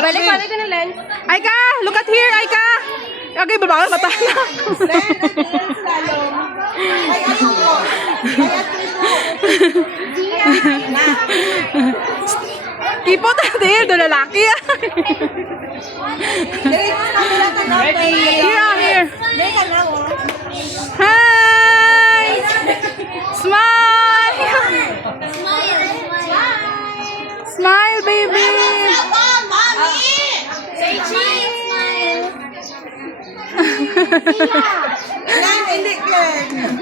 Balik pa rin na lens. Aika, look at here, Aika. Okay, babae mata na. Kipot natin, do lalaki. Here. Hi! Smile! Smile, baby! Say cheese, smile. Hindi yan.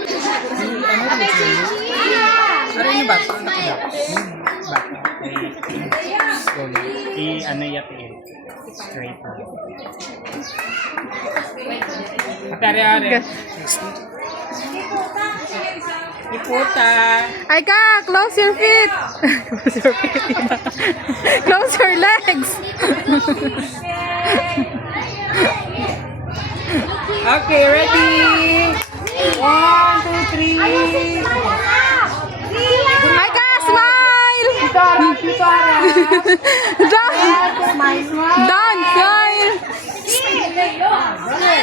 Okay, cheese. Ano yung bata? Ano yatiin? Straight. Atari-ari. Iputa. Aika, close your feet. Close your feet. Close your legs. Okay, ready? 1, 2, 3. Aika, smile. Down. Down, smile.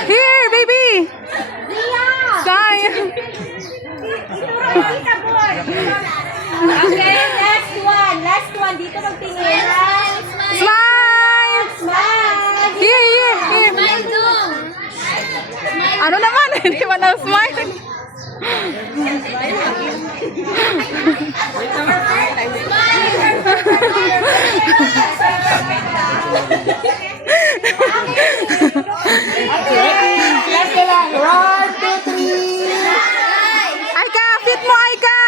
Here, baby. Smile. Okay, last one. Dito magtingin. Smile. Smile. Here. Smile dong. Ano naman? Hindi man na smile. Last na lang. 1, 2, 3. Aika, fit mo, Aika.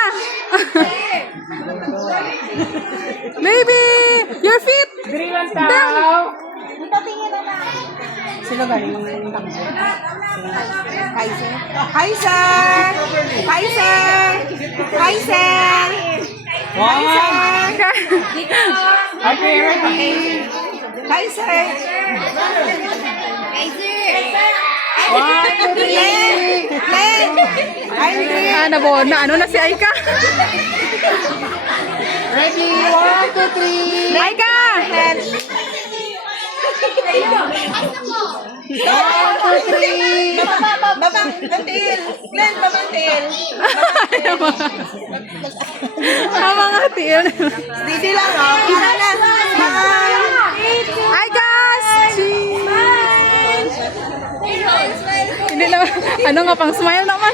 Baby, your feet. Diri lang tao. Dito tingin na lang. Sino galing mga yung takbo? Hi, sir. Hi, sir. Hi, sir. Hi, sir. Hi, sir. Okay, ready? Hi, sir. Hey, sir. 1, 2, 3. Len. Hi, Len. Ano na si Aika? Ready? 1, 2, 3. Aika! Len. 1, 2, 3. Babang til. Len, babang til. Ang mga tiil. Didi lang, oh. Isa na. Bye. Aika! Hindi naman. Ano nga pang smile naman?